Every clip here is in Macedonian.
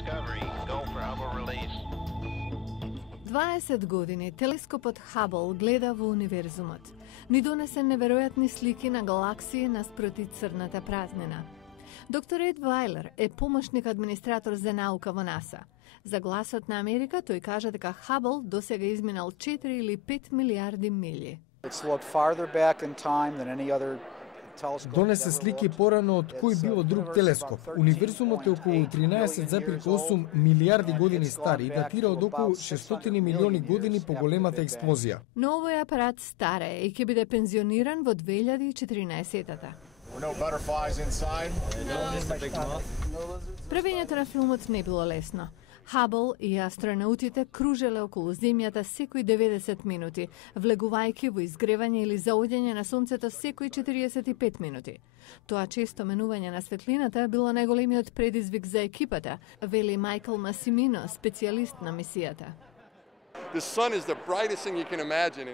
Discovery, go for Hubble release. 20 години телескопот Хабл гледа во универзумот. Ни донесе неверојатни слики на галаксии наспроти црната празнина. Доктор Ед Вајлер е помошник администратор за наука во НАСА. За Гласот на Америка тој кажа дека Хабл досега изминал 4 или 5 милиарди милји. Донесе слики порано од кој било друг телескоп. Универзумот е околу 13,8 милиарди години стар и датира од околу 600 милиони години по големата експлозија. Но овој апарат старе и ќе биде пензиониран во 2014-та. Правењето на филмот не било лесно. Хабл и астронаутите кружеле околу Земјата секои 90 минути, влегувајќи во изгревање или заоѓање на Сонцето секои 45 минути. Тоа често менување на светлината било најголемиот предизвик за екипата, вели Майкл Масимино, специјалист на мисијата.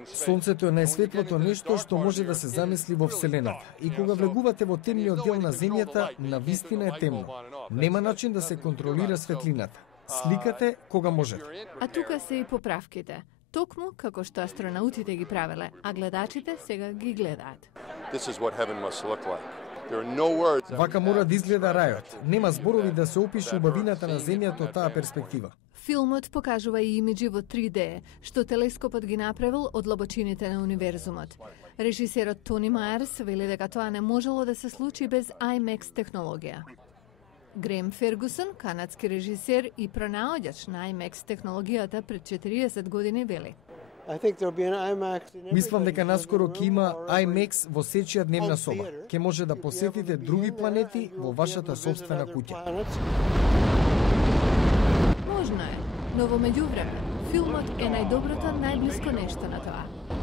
Сонцето е најсветлото нешто што може да се замисли во Вселената. И кога влегувате во темниот дел на Земјата, навистина е темно. Нема начин да се контролира светлината. Сликате кога можете. А тука се и поправките. Токму како што астронаутите ги правеле, а гледачите сега ги гледаат. Вака мора да изгледа рајот. Нема зборови да се опише убавината на Земјата од таа перспектива. Филмот покажува и имиджи во 3D, што телескопот ги направил од длабочините на универзумот. Режисерот Тони Мајерс вели дека тоа не можело да се случи без IMAX технологија. Грем Фергусон, канадски режисер и пронаоѓач на IMAX технологијата пред 40 години вели. Мислам дека наскоро ќе има IMAX во сечија дневна соба. Ќе може да посетите други планети во вашата сопствена куќа. Можно е, но во меѓувреме, филмот е најдоброто најблиско нешто на тоа.